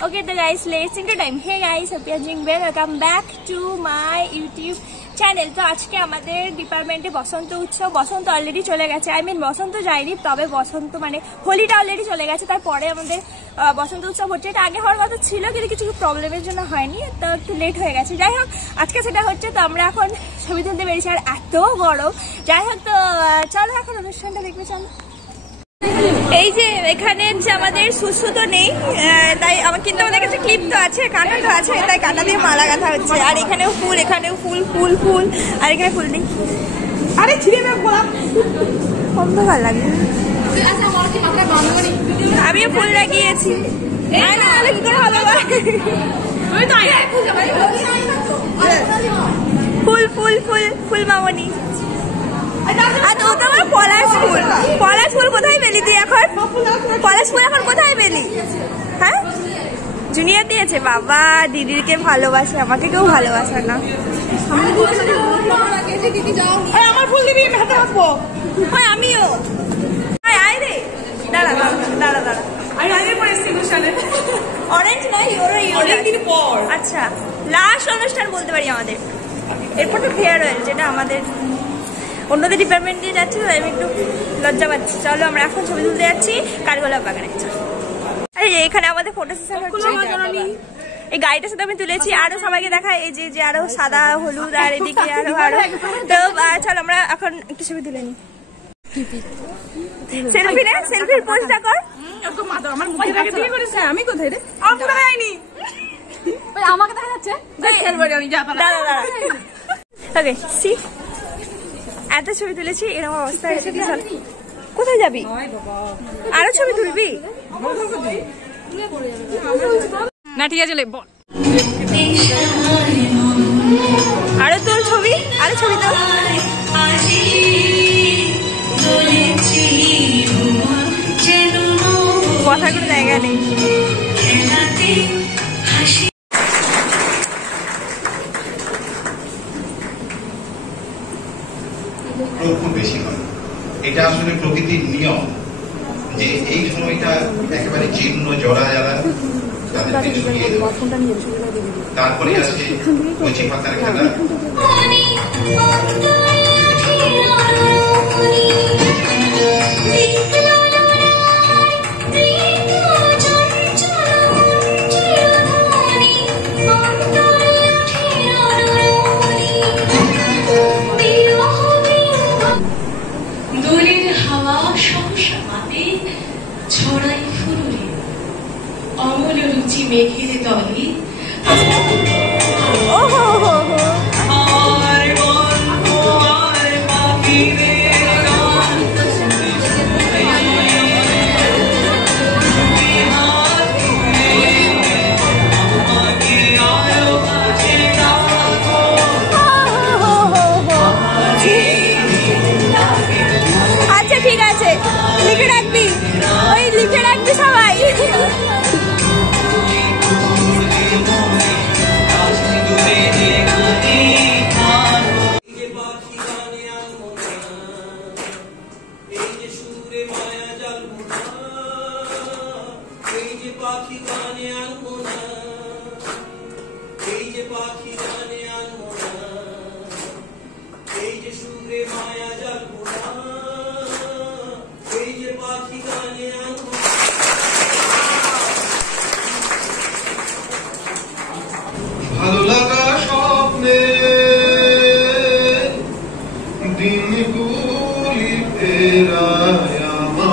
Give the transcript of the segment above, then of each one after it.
Okay, so guys, let's into time. Hey guys, hope you are doing well. Welcome back to my YouTube channel. তো আজকে আমাদের ডিপার্টমেন্টে বসন্ত উৎসব। বসন্ত already চলে গেছে, আই মিন বসন্ত যায়নি, তবে বসন্ত মানে হোলিটা অলরেডি চলে গেছে। তারপরে আমাদের বসন্ত উৎসব হচ্ছে। এটা আগে হওয়ার কথা ছিল, কিন্তু কিছু প্রবলেমের জন্য হয়নি, তো একটু লেট হয়ে গেছে। যাই হোক, আজকে সেটা হচ্ছে। তো আমরা এখন ছবি তুলতে পেরেছি, আর এত গরম। যাই হোক, তো চলো এখন অনুষ্ঠানটা দেখবে। চলো, এই যে এখানে আমাদের সুস্থ তো নেই, তাই আমার কিন্তু আমাদের কাছে ক্লিপ তো আছে, কাঁটা তো আছে, তাই কাঁটা দিয়ে মালা গাঁথা হচ্ছে। আর এখানেও ফুল, এখানেও ফুল, ফুল ফুল, আর এখানে ফুল নেই। আরে ছিঁড়ে না, অন্ধকার লাগে। আমিও ফুল লাগিয়েছি। ফুল ফুল ফুল ফুল মামনি। পলাশ ফুল, পলাশ ফুল কোথায় পেলি তুই এখন? পলাশ ফুল এখন কোথায় পেলি? হ্যাঁ, জুনিয়র দিয়েছে। বাবা, দিদিকে ভালোবাসে, আমাকে কেউ ভালোবাসে না। আমার ফুল দিবি, আমি হাতে রাখবো। আমিও। আয় রে, দাঁড়া দাঁড়া দাঁড়া, অরেঞ্জ নয়, আচ্ছা লাস্ট অনুষ্ঠান বলতে পারি আমাদের। এরপর তো ফেয়ারওয়েল, যেটা আমাদের অন্যদের ডিপার্টমেন্ট দিয়ে যাচ্ছি, তো আমি একটু লজ্জা পাচ্ছি। চলো, আমরা এখন ছবি তুলতে যাচ্ছি কাঠগোলাপ বাগানে। আরে এখানে আমাদের ফটো সেশন হচ্ছে। এই গাড়িটার সাথে আমি তুলেছি, আরো সবাইকে দেখা। এই যে আরো সাদা হলুদ, আর এদিকে আরো আরো। তো চলো আমরা এখন একটু ছবি তুলে নিই। সেলফি নে, সেলফির পোজটা কর। আমি কোথায় রে? আমাকে দেখা যাচ্ছে। দাঁড়া দাঁড়া, ওকে সি। এত ছবি তুলেছি, এরকম অবস্থা হয়েছে। কোথায় যাবি? আরো ছবি তুলবি না? ঠিক আছে, বল। আরো তোর ছবি, আরো ছবি তো। কথা কোনো জায়গা নেই। খুব বেশি হয়। এটা আসলে প্রকৃতির নিয়ম, যে এই সময়টা একেবারে জীর্ণ জরা যারা তাদেরকে ছড়িয়ে দেওয়া। তারপরে আছে কচি পাতার খেলা। মেঘের দলে আচ্ছা ঠিক আছে, লিখে রাখবি, ওই লিখে রাখবি সবাই। ভালো লাগা স্বপ্নে দিনগুলি ফেরায় আমার।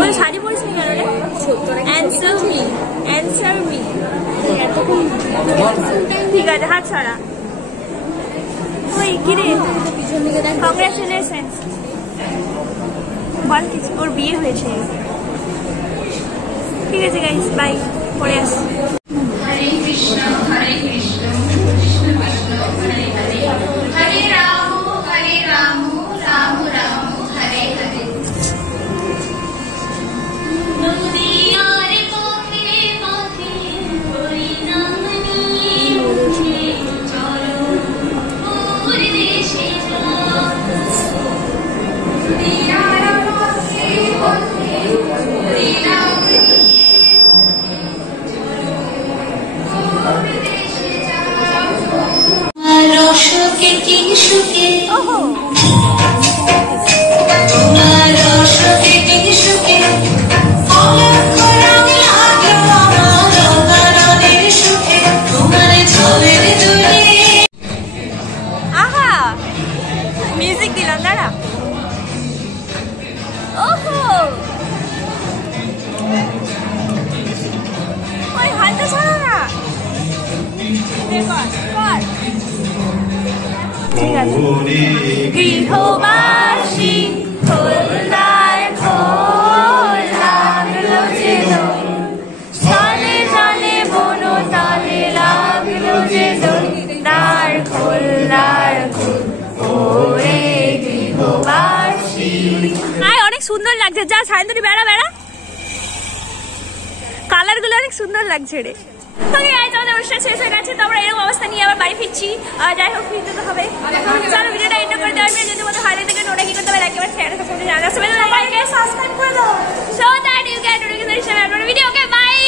ওই শাড়ি পরিস নি কেন রে? Answer me, answer me. ঠিক আছে, হাত ছাড়া। ওই কি রে, কংগ্রাচুলেশন। বল কিছু, ওর বিয়ে হয়েছে। ঠিক আছে গাইস, বাই, পরে আসি। হরে কৃষ্ণ কৃষ্ণ কৃষ্ণ হরে হরে, হরে রাম রাম রাম হরে হরে। নদিয়ার পথে পথে হরিনাম নিয়ে চলো ওর দেশে যাও। নদিয়ার পথে পথে হরিনাম রসকে কিংসুকে, তোমার রসকে কিংসুকে অলক্ষ রং লাগলো আমার অকারণের সুখে, তোমার ছবের দুলে। আহা, মিউজিক দিলাম, দাঁড়া। ওহো, ওই হালটা ছাড়া না। কর, ঠিক আছে। গৃহবাসী খোলদার খোল, লাগলো যে দোল, তলে তলে বন তলে লাগলো যে দোল, দ্বার খোল দ্বার খোল ওরে গৃহবাসী। আয়, অনেক সুন্দর লাগছে। যা সায়ন্তনী, বেড়া বেড়া, কালার গুলো অনেক সুন্দর লাগছে রে। আমাদের অনুষ্ঠান শেষ হয়ে গেছে, তো আমরা এরকম অবস্থা নিয়ে আবার বাড়ি ফিরছি। যাই হোক, ফিরতে তো হবে। চলো ভিডিওটা এন্ড করে দেওয়ার পরে যদি তোমাদের ভালো লাগে ওটা কি করতে হবে, একেবারে শেয়ার করতে জানাতে হবে, সাবস্ক্রাইব করে দাও, so that you get notification video. Okay, by.